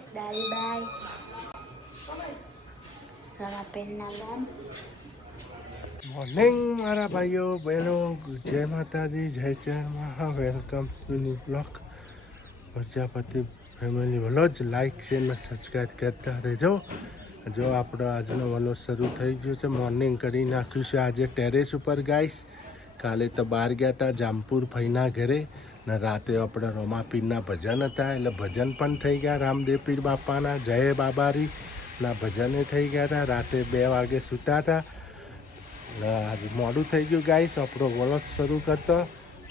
Guys Dalibai રાપેલના ગામ. Morning મારા ભાઈઓ બહેનો, જય માતાજી, જય ચરમાં. Welcome to new blog. Prajapati family vlog like share ને સબસ્ક્રાઈબ કરતા રહેજો. જો આપણો આજનો વ્લોગ શરૂ થઈ ગયો છે. મોર્નિંગ કરી નાખ્યું છે આજે ટેરેસ ઉપર ગાઈસ. કાલે તો બહાર ગયા હતા જામપુર ફઈના ઘરે ને રાતે આપણે રોમાપીરના ભજન હતા એટલે ભજન પણ થઈ ગયા. રામદેવ પીર બાપાના જય બાબારી ના ભજને થઈ ગયા હતા. રાતે 2 વાગે સૂતા હતા. આજે મોડું થઈ ગયું ગાઈસ. આપણો વ્લોગ શરૂ કરતો.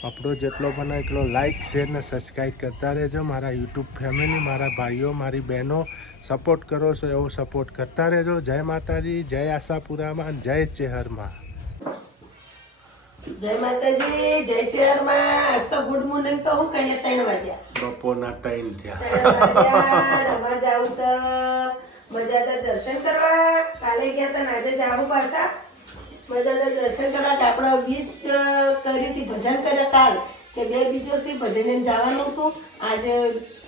આપણો જેટલો બને એટલો લાઈક શેર ને સબસ્ક્રાઈબ કરતા રહેજો. મારા યુટ્યુબ ફેમિલી, મારા ભાઈઓ, મારી બહેનો સપોર્ટ કરો છો એવો સપોર્ટ કરતા રહેજો. જય માતાજી, જય આશાપુરામાં, જય ચેહરમાં. જય માતાજી, જય ચેહરમાં. આજ તો ગુડ મોર્નિંગ તો હું કહીએ 3 વાગ્યા. બપોરના 3 થયા. 3 વાગ્યા રમવા જાઉં છે. મજા તો દર્શન કરવા કાલે ગયા હતા ને આજે જાવું પાછા. મજા તો દર્શન કરવા કે આપણે બીજ કરી હતી, ભજન કર્યા કાલ કે 2 બીજો છે ભજન જવાનું હતું. આજે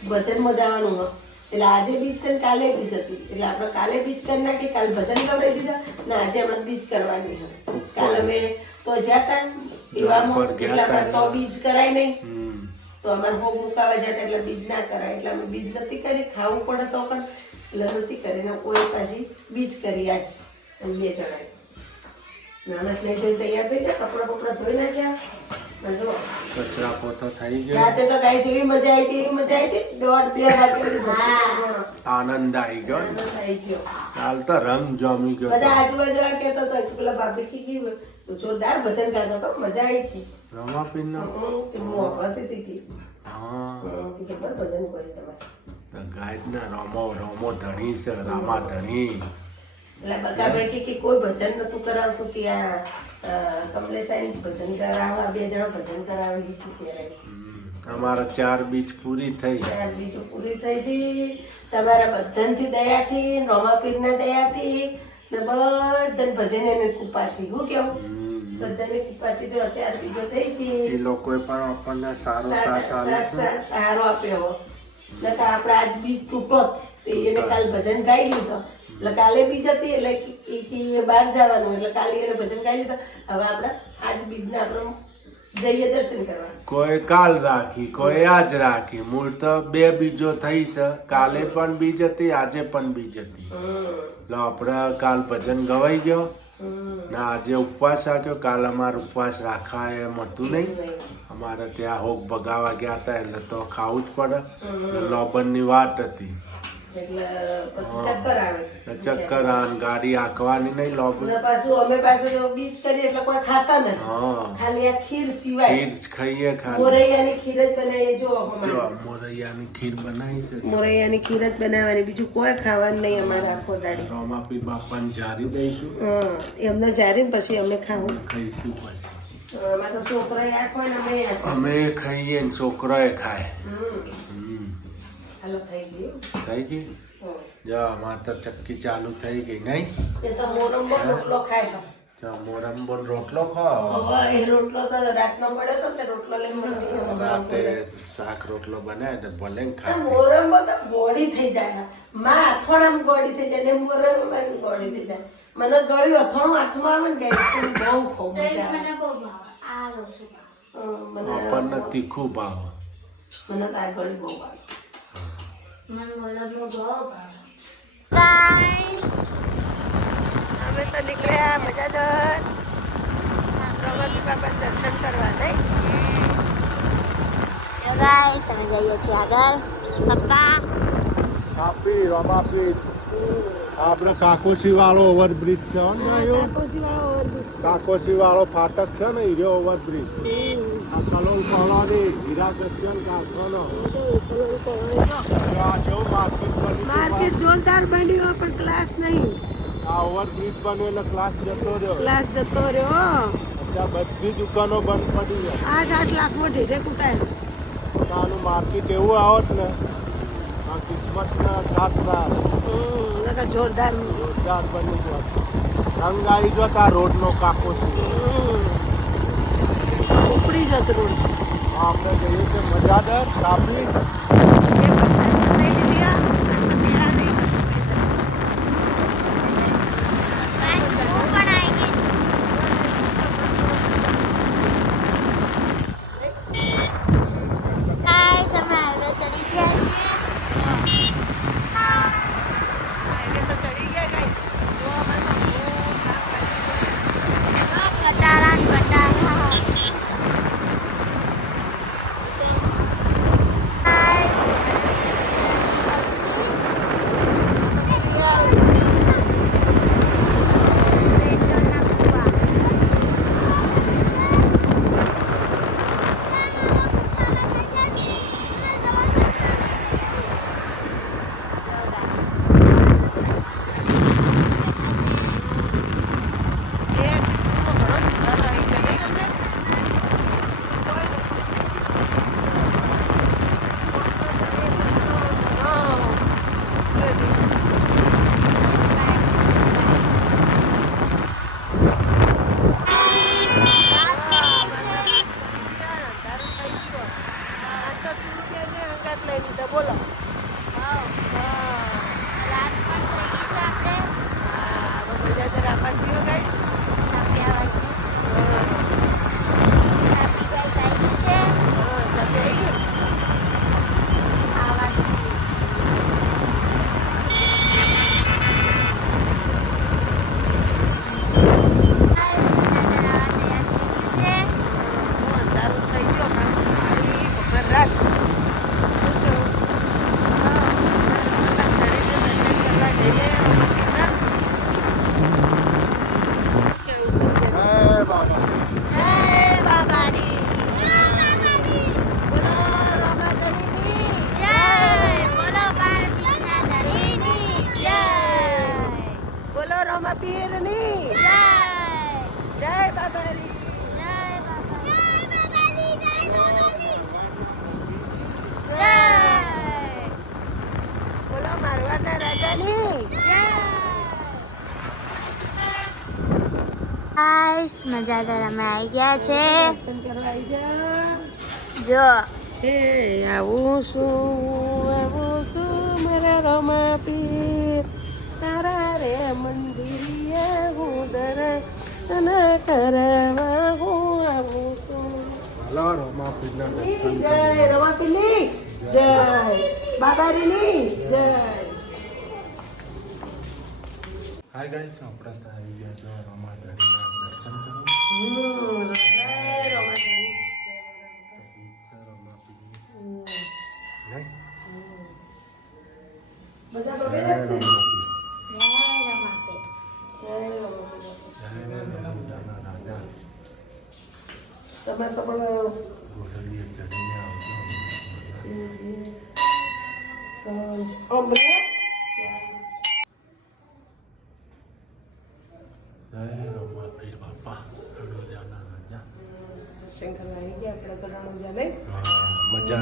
ભજનમાં જવાનું હોય એટલે આજે બીજ છે ને કાલે બીજ હતી એટલે આપણે કાલે બીજ કરી નાખી. કાલ ભજન કરાવી દીધા ને આજે અમારે બીજ કરવાની હોય. કાલ અમે તો જતા એવામાં એટલે અમારે તો બીજ કરાય નહીં તો અમારે હોગ મુકાવા જતા એટલે બીજ ના કરાય એટલે અમે બીજ નથી કરી. ખાવું પડે તો પણ એટલે નથી કરીને કોઈ પાછી બીજ કરી આજ 2 જણાએ. નાના લઈ જઈને તૈયાર થઈ ગયા, કપડા ધોઈ નાખ્યા. જો કચરા પોતો થઈ ગયો. રાતે તો ગાઈસ એવી મજા આવી હતી 1:30-2 વાગે આનંદ આવી ગયો. આનંદ આવી ગયો. હાલ તો રંગ જામી ગયો. બધા આજુબાજુ આ કહેતા હતા કે પેલા બાપી કી જોરદાર ભજન ગાતો હતો, મજા આવી ગઈ. રમાપીરનો હું હતી હતી હા કે જબર ભજન કરી તમારે. ગાયના રોમો ધણી છે, રામા ધણી. એટલે બકાભાઈ કે કોઈ ભજન નતું કરાવતું કે આ કમલેશાઈ ભજન કરાવવા 2 જણા ભજન કરાવી ત્યારે અમારા 4 બીજ પૂરી થઈ. બીજું પૂરી થઈ હતી તમારા બધાથી દયાથી, રોમાપીરના દયાથી ને બધાને ભજન એને કૃપાથી. હું કેવું બધાની કૃપાથી જો 4 બીજો થઈ ગઈ. એ લોકોએ પણ આપણને સારો સાથ આપ્યો છે. સારો આપ્યો ને કે આપણે આજ બીજ તૂટોત તે એને કાલ ભજન ગાઈ લીધો એટલે કાલે બીજ હતી એટલે એ બહાર જવાનું એટલે કાલે એને ભજન ગાઈ લીધો. હવે આપણે આજ બીજને આપણે જઈએ દર્શન કરવા. કોઈ કાલ રાખી, કોઈ આજ રાખી. મૂળ તો 2 બીજો થઈ છે. કાલે પણ બીજ હતી, આજે પણ બીજ હતી. એટલે આપણે કાલ ભજન ગવાઈ ગયો ને આજે ઉપવાસ રાખ્યો. કાલ અમારે ઉપવાસ રાખવા એમ હતું નહીં. અમારે ત્યાં હોગ ભગાવા ગયા હતા એટલે તો ખાવું જ પડે. લોબનની વાત હતી એટલે પછી ચક્કર આવે. ચક્કર આવે, ગાડી આંકવાની નહીં. લોબન પાછું અમે પાછું બીજ કરીએ એટલે કોઈ ખાતા નથી. ખાલી આ ખીર સિવાય ખીર ખાઈએ. ખાલી મોરૈયાની ખીર જ બનાવીએ. જો મોરૈયાની ખીર બનાવી છે. મોરૈયાની ખીર જ બનાવવાની, બીજું કોઈ ખાવાનું નહીં અમારે આખો દાડી. રોમાપીર બાપાને જારી દઈશું. એમને જારીને પછી અમે ખાવું ખાઈશું. પછી અમારે તો છોકરાએ આખો ને અમે ખાઈએ ને છોકરાએ ખાય. હાલો થઈ ગયું. થઈ ગઈ. જા માતા ચક્કી ચાલુ થઈ ગઈ નહીં. એ તો મોરંબો રોટલો ખાય. મોરંબો રોટલો ખાઓ. એ રોટલો તો રાતનો પડ્યો તો તે રોટલો લઈને રાતે શાક રોટલો બનાવે તો ભલે ખાય. મોરંબો તો ગોળી થઈ જાય. માં અથાણામાં ગોળી થઈ જાય ને મોરંબો ગોળી થઈ જાય. મને ગળ્યું અથાણું હાથમાં આવે ને કે બહુ ખૂબ મજા આવે. આપણને તીખું ભાવે. મને તો આ ગળી બહુ ભાવે. અમે તો નીકળ્યા મજાદર રોમાપીર બાપા દર્શન કરવા. નહીં ગાઈસ અમે જઈએ છીએ આગળ. પપ્પા કાપી રોમાપીર આપણે કાકોસી વાળો ઓવરબ્રિજ છે. કાકોસી વાળો ફાટક છે ને હીરો ઓવરબ્રિજ. આ કલોલ પહોળાની હીરા દર્શન કાકોનો માર્કેટ જોરદાર બન્યું પણ ક્લાસ નહીં. આ ઓવરબ્રિજ બન્યો એટલે ક્લાસ જતો રહ્યો. ક્લાસ જતો રહ્યો. ત્યાં બધી દુકાનો બંધ પડી જાય. 8 લાખમાં ઢેરે કુટાય. આનું માર્કેટ એવું આવત ને આ કિસ્મતના સાથ ના જોરદાર બની ગયો. રંગ આવી ગયો આ રોડનો કાકો છે. ઉપડી જતો રોડ. આપણે જઈએ છીએ મજાદર કાપી. લઈ લીધી પીરની જય જય બાબારી જય બાબા જય બાબાજી જય બાબાજી જય બોલો મારવાડના રાજાની જય ગાઈસ મજાદાર અમે આવી ગયા છે દર્શન કરવા આવી જા જો હે આવું છું મારા રમા પીર તારા રે મંદિરે હું દર્શન કરવા હું આવું છું હાલો રમાપીરના દર્શન જય રમાપીરની જય બાબારીની જય હાય ગાઈસ આપણે તો આવી ગયા છો રમાધણીના દર્શન કરવા જય રમાપીરની બધા બબે રાખશે જય રમાપે જય રમાપીર રાજા તમે તો પણ ગોઠવીએ ચડીને આવજો અમરે જય રમાપીર બાપા રણોજાના રાજા દર્શન કરવા આવી ગયા આપણે તો રણોજા નહીં મજા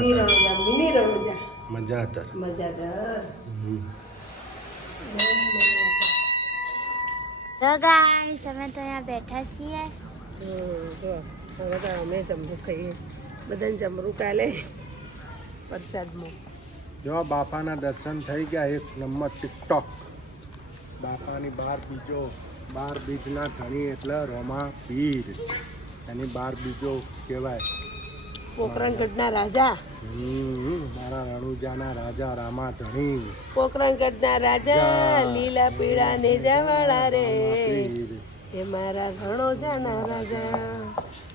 મિની રણોજા મજાતર મજાદાર તો ગાઈસ અમે તો અહીંયા બેઠા છીએ જો હવે તો અમે જમરૂ ખાઈએ બધાને જમરૂ કાલે પ્રસાદમાં જો બાપાના દર્શન થઈ ગયા એક નંબર ટિકટોક બાપાની બાર બીજના ધણી એટલે રોમા પીર એની બાર બીજો કહેવાય પોકરણગઢના રાજા મારા રણુજાના રાજા રામા ધણી પોકરણગઢના રાજા લીલા પીળા ને જવાળા રે પીર. એ મારા રણોજાના રાજા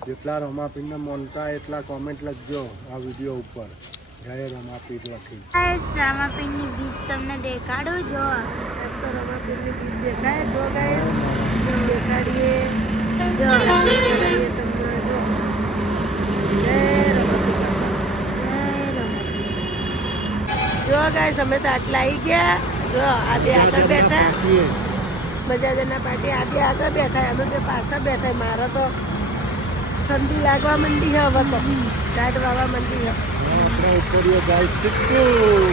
જેટલા રમાપીરને માનતા એટલા કોમેન્ટ લખજો આ વિડીયો ઉપર જય રમાપીર લખી ગાઈસ રામાપીરની બીજ તમને દેખાડું જો તો રમાપીરની બીજ દેખાય જો ગાય દેખાડીએ જો દેખાડીએ તમને જો જય રમાપીર જો ગાઈસ અમે તો આટલા આવી ગયા જો આ બે આગળ બેઠા બજાજના પાટી આ બે આગળ બેઠા અમે બે પાછળ બેઠા મારે તો ઠંડી લાગવા માંડી છે હવે તો ટાટ વાવા માંડી છે આપણે ઉપરીએ ગાય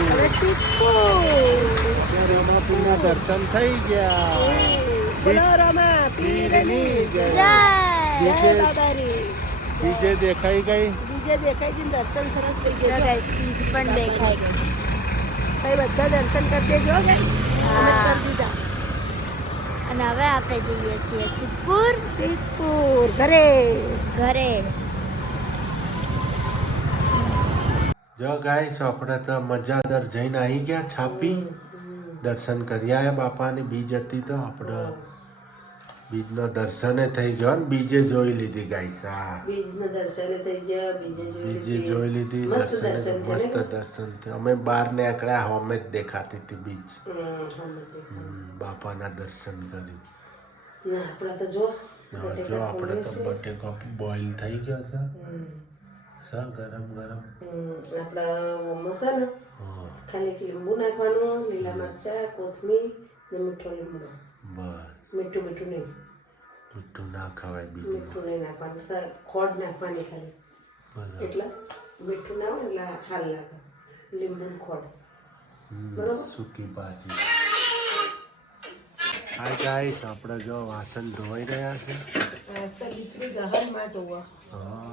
હવે શીખવું રમાપીરના દર્શન થઈ ગયા બોલો રમા પીરની જય જય બાબારી બીજે દેખાઈ ગઈ બીજે દેખાય છે દર્શન સરસ થઈ તો ગયા ગાઈસ બીજ પણ દેખાય ગઈ કઈ બધા દર્શન કરી દેજો ગાઈસ અમે હા. કરી દીધા અને હવે આપણે જઈએ છીએ સિદ્ધપુર સિદ્ધપુર ઘરે ઘરે જો ગાઈસ આપણે તો મજાદર જઈને આવી ગયા છાપી દર્શન કરી આવ્યા બાપાની બીજ હતી તો આપણે બીજનો દર્શને થઈ ગયો ને બીજે જોઈ લીધી ગાઈસ હા બીજના દર્શન થઈ ગયા બીજે જોઈ લીધી મસ્ત દર્શન દર્શન મસ્ત દર્શન થયું અમે બહાર નીકળ્યા હોમે જ દેખાતી હતી બીજ બાપાના દર્શન કરી ના આપણા તો જો જો આપણે તો બટેકો બોઇલ થઈ ગયો છે ગરમ ગરમ આપણા ઓમાં છે ને હા ખાલી લીંબુ નાખવાનું લીલા મરચા કોથમીર ને મીઠો લીમડો બસ મીઠું નહીં મીઠું ના ખવાય બીજું મીઠું નહીં નાખવાનું તો ખોડ નાખવાની ખાલી બરાબર એટલે મીઠું ના હોય એટલે હાલ લાગે લીંબુ ખોડ બરોબર સૂકી ભાજી હા ગાઈસ આપણે જો વાસણ ધોવાઈ રહ્યા છે આ તો દીકરી જહરમાં ધોવા હા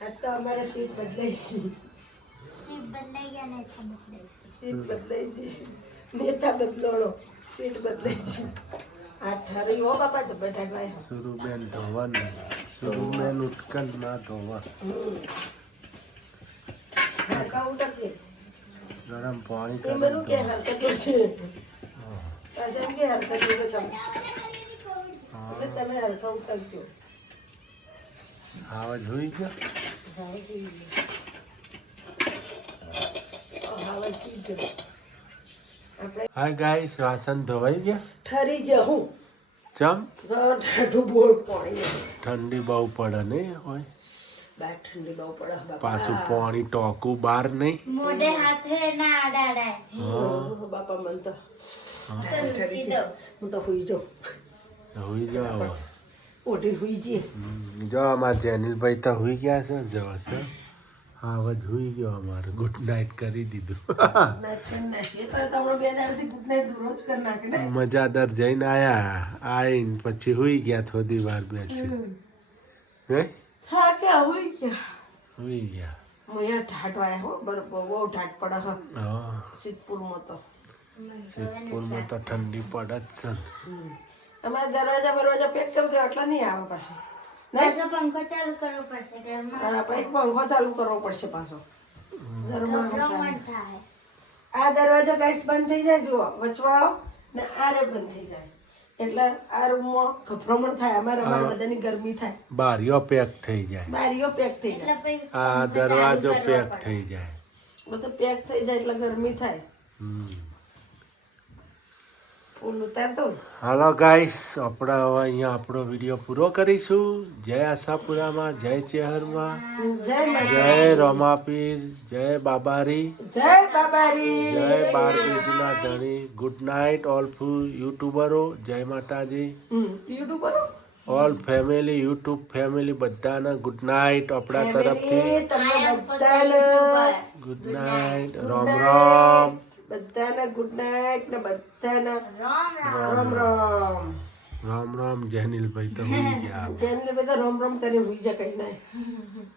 આજ તો અમારે સીટ બદલાઈ છે સીટ બદલાઈ ગયા ને તો બદલાઈ સીટ બદલાઈ છે નેતા બદલાણો સીટ બદલાઈ છે આ ઠરી હો બાપા તો બટાકા સુરુબેન ધોવાનું સુરુબેન ઉત્કંઠમાં ધોવા હરકા ઉઠકે ગરમ પાણી એ કરી બધું કે હરકતો છે પાછા એમ કે હરકત જોવે તમે એટલે તમે હરકા ઉઠકજો આવા જોઈ ગયો હવે પીજો આપણે હા ગાઈસ વાસણ ધોવાઈ ગયા ઠરી જહું ચમ તો ઠાઠું બોલ પાણી ઠંડી બહુ પડે ને હોય બહાર ઠંડી બહુ પડે બાપા પાછું પાણી ટોકું બહાર નહીં મોઢે હાથે ના અડાડાય હા બાપા મન તો સીધો હું તો હુઈ જાઉં હુઈ જાઓ ઓઢી હુઈ જઈએ જો અમારા જેનિલભાઈ તો હુઈ ગયા છે જવા છે હા હવે હુઈ ગયો અમારે ગુડ નાઇટ કરી દીધું મજાદાર જઈને આયા આઈને પછી હુઈ ગયા થોડી વાર બેસી હે હુઈ ગયા બહુ ઢાટ પડે હા સિદ્ધપુરમાં તો સિદ્ધપુરમાં તો ઠંડી પડે જ છે ને. અમારે દરવાજા પેક કરી દો એટલે નહીં આવે પાછી પાછો પંખો ચાલુ કરવો પડશે ઘરમાં હા પછી પંખો ચાલુ કરવો પડશે પાછો ઘરમાં ગભરામણ થાય આ દરવાજો ગાઈસ બંધ થઈ જાય જુઓ વચવાળો ને આ રે બંધ થઈ જાય એટલે આ રૂમમાં ગભરામણ થાય અમારે બધાની ગરમી થાય બારીઓ પેક થઈ જાય બારીઓ પેક થઈ જાય એટલે પછી આ દરવાજો પેક થઈ જાય બધું પેક થઈ જાય એટલે ગરમી થાય ફૂલ ઉતારતો ને હાલો ગાઈસ આપણે હવે અહીંયા આપણો વિડીયો પૂરો કરીશું જય આશાપુરામાં જય ચેહરમાં જય મા જય રમાપીર જય બાબારી જય બાબારી જય બાર બીજના ધણી ગુડ નાઇટ ઓલ યુટ્યુબરો જય માતાજી YouTuber all family YouTube family બધાને ગુડ નાઇટ આપણા તરફથી તમને બધાને ગુડ નાઇટ રામ રામ બધાને ગુડ નાઇટ ને બધાને રામ રામ રામ રામ રામ રામ જેનિલભાઈ તો હોઈ ગયા જેને બધા રામ રામ કરી હુઈ જા કઈ નહીં